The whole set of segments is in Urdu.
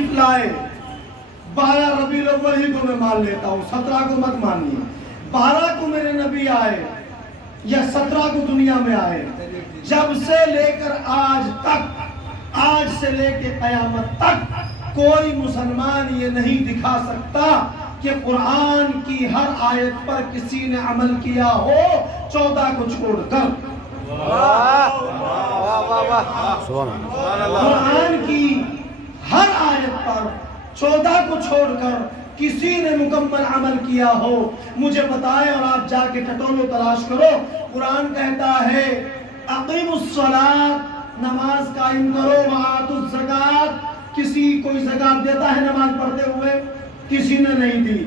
تشریف لائے 12 ربیع الاول ہی کو میں مان لیتا ہوں، 17 کو مت مانیے، 12 کو میرے نبی آئے یا 17 کو دنیا میں آئے، جب سے لے کر آج تک، آج سے لے کے قیامت تک کوئی مسلمان یہ نہیں دکھا سکتا کہ قرآن کی ہر آیت پر کسی نے عمل کیا ہو 14 کو چھوڑ کر۔ قرآن کی ہر آیت پر 14 کو چھوڑ کر کسی نے مکمل عمل کیا ہو مجھے بتائیں، اور آپ جا کے ٹٹولو تلاش کرو۔ قرآن کہتا ہے اقیموا الصلاۃ، نماز قائم کرو، وآتوا الزکوٰۃ، کسی کوئی زکوٰۃ دیتا ہے نماز پڑھتے ہوئے؟ کسی نے نہیں دی۔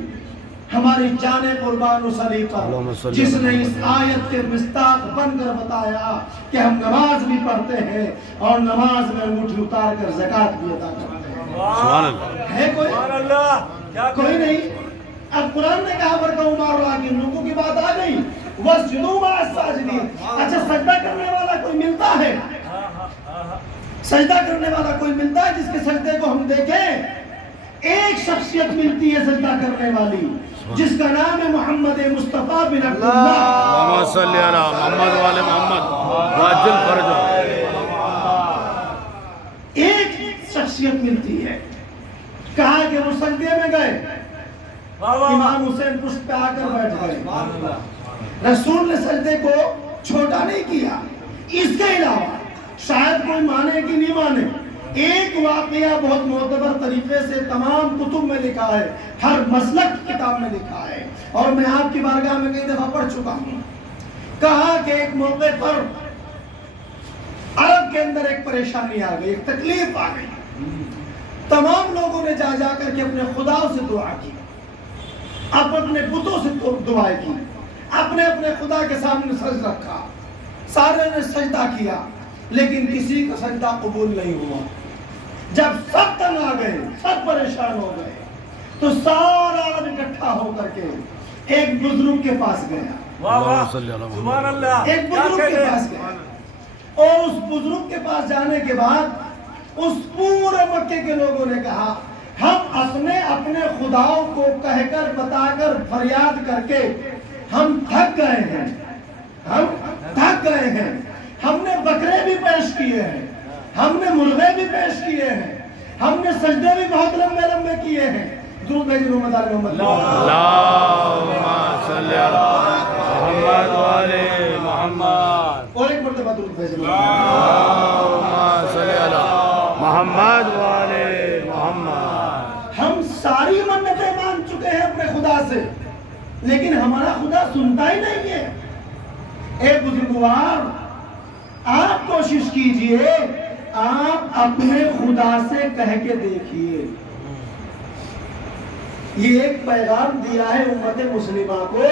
ہماری جان قربان و سلیقہ جس نے اس آیت کے مصداق بن کر بتایا کہ ہم نماز بھی پڑھتے ہیں اور نماز میں انگوٹھی اتار کر زکوٰۃ بھی ادا کرتے ہیں۔ سبحان اللہ ہے کوئی نہیں۔ اب قرآن نے کہا وَارْكَعُوا مَعَ الرَّاكِعِينَ، رکوع کی بات آ گئی، وَاسْجُدُوا مَعَ السَّاجِدِينَ۔ اچھا سجدہ کرنے والا کوئی ملتا ہے؟ سجدہ کرنے والا کوئی ملتا ہے جس کے سجدے کو ہم دیکھیں؟ ایک شخصیت ملتی ہے سجدہ کرنے والی جس کا نام ہے محمد مصطفیٰ بن عبداللہ، اللہم صلی علی محمد وآل محمد وعجل فرجہ۔ ایک شخصیت ملتی ہے، کہا کہ وہ سجدے میں گئے، امام حسین پشت پہ آ کر بیٹھ گئے، رسول نے سجدے کو چھوٹا نہیں کیا۔ اس کے علاوہ شاید کوئی مانے کہ نہیں مانے، ایک واقعہ بہت معتبر طریقے سے تمام کتب میں لکھا ہے، ہر مسلک کی کتاب میں لکھا ہے، اور میں آپ کی بارگاہ میں کئی دفعہ پڑھ چکا ہوں۔ کہا کہ ایک موقع پر عرب کے اندر ایک پریشانی آ گئی، ایک تکلیف آ گئی، تمام لوگوں نے جا جا کر کے اپنے خدا سے دعا کی، اپنے بتوں سے دعائیں کی، اپنے اپنے خدا کے سامنے سجدہ رکھا، سارے نے سجدہ کیا، لیکن کسی کا سجدہ قبول نہیں ہوا۔ جب سب تنگ آ گئے، سب پریشان ہو گئے، تو سارا عرب اکٹھا ہو کر کے ایک بزرگ کے پاس گیا، ایک بزرگ کے پاس گیا، اور اس بزرگ کے پاس جانے کے بعد اس پورے مکے کے لوگوں نے کہا ہم اپنے اپنے خداؤں کو کہہ کر بتا کر فریاد کر کے ہم تھک گئے ہیں، ہم تھک گئے ہیں، ہم نے بکرے بھی پیش کیے ہیں، ہم نے مرغے بھی پیش کیے ہیں، ہم نے سجدے بھی بہت لمبے لمبے کیے ہیں۔ درود بھیجیں محمد آل محمد، اللہم صلی علی محمد وآل محمد، اور ایک مرتبہ درود بھیجیں، اللہم صلی علی محمد وآل محمد۔ ہم ساری منتیں مان چکے ہیں اپنے خدا سے، لیکن ہمارا خدا سنتا ہی نہیں ہے۔ اے بزرگوار، آپ کوشش کیجئے، آپ اپنے خدا سے کہہ کے دیکھیے۔ یہ ایک پیغام دیا ہے امت مسلمہ کو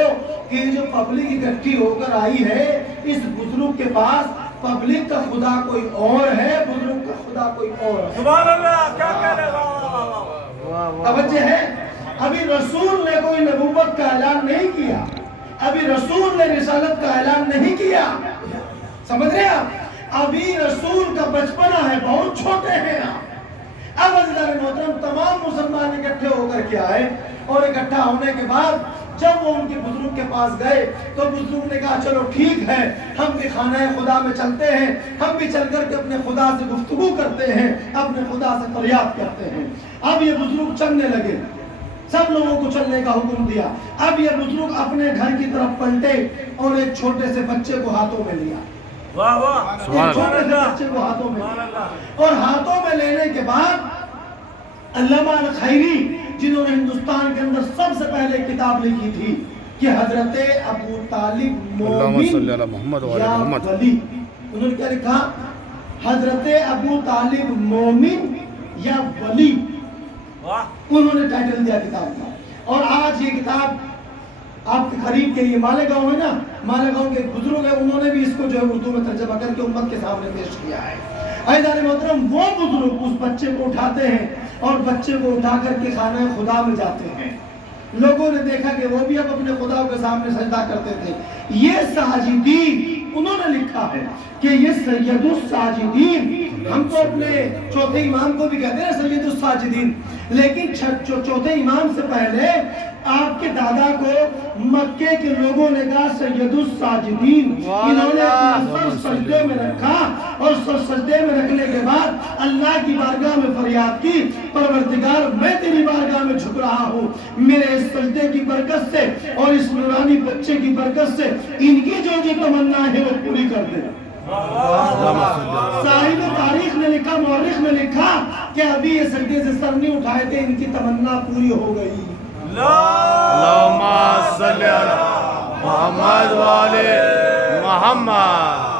کہ جو پبلک اکٹھی ہو کر آئی ہے، اس بزرگ کے پاس پبلک کا خدا کوئی اور ہے، بزرگ کا خدا کوئی اور ہے۔ سبحان اللہ، کیا کہہ رہے؟ توجہ ہے، ابھی رسول نے کوئی نبوت کا اعلان نہیں کیا، ابھی رسول نے رسالت کا اعلان نہیں کیا، سمجھ رہے آپ؟ ابھی رسول کا بچپنا ہے، بہت چھوٹے ہیں آپ۔ اب عزیزان محترم، تمام مسلمان اکٹھے ہو کر کے آئے، اور اکٹھا ہونے کے بعد جب وہ ان کے بزرگ کے پاس گئے تو بزرگ نے کہا چلو ٹھیک ہے، ہم بھی خانہ خدا میں چلتے ہیں، ہم بھی چل کر کے اپنے خدا سے گفتگو کرتے ہیں، اپنے خدا سے فریاد کرتے ہیں۔ اب یہ بزرگ چلنے لگے، سب لوگوں کو چلنے کا حکم دیا۔ اب یہ بزرگ اپنے گھر کی طرف پلٹے اور ایک چھوٹے سے بچے کو ہاتھوں میں لیا، واہ واہ، ایک چھوٹے سے بچے کو ہاتھوں میں لیا، اور ہاتھوں میں لینے کے بعد علامہ الخیری جنہوں نے ہندوستان کے اندر سب سے پہلے کتاب لکھی تھی کہ حضرت ابو طالب مومن یا ولی، انہوں نے کیا لکھا؟ حضرت ابو طالب مومن یا ولی، انہوں نے ٹائٹل دیا کتاب کا۔ اور آج یہ کتاب آپ کے قریب کے یہ مالیگاؤں ہے نا، مالیگاؤں کے بزرگ ہیں، انہوں نے بھی اس کو جو ہے اردو میں ترجمہ کر کے امت کے سامنے پیش کیا ہے۔ عزیزان محترم، وہ بزرگ اس بچے کو اٹھاتے ہیں اور بچے کو اٹھا کر کے خانہ خدا میں جاتے ہیں۔ لوگوں نے دیکھا کہ وہ بھی اب اپنے خدا کے سامنے سجدہ کرتے تھے۔ یہ ساجدین انہوں نے لکھا ہے کہ یہ سید الساجدین، ہم تو اپنے چوتھے امام کو بھی کہتے ہیں سید الساجدین، لیکن چوتھے امام سے پہلے آپ کے دادا کو مکے کے لوگوں نے کہا سید الساجدین۔ انہوں نے اپنا سر سجدے میں رکھا اور سر سجدے میں رکھنے کے بعد اللہ کی بارگاہ میں فریاد کی، پروردگار میں تیری بارگاہ میں جھک رہا ہوں، میرے اس سجدے کی برکت سے اور اس نورانی بچے کی برکت سے ان کی جو تمنا ہے وہ پوری کر دے۔ صاحب تاریخ نے لکھا، مورخ نے لکھا کہ ابھی یہ سجدے سے سر نہیں اٹھائے تھے، ان کی تمنا پوری ہو گئی۔ اللہم صلی علی محمد و آل محمد۔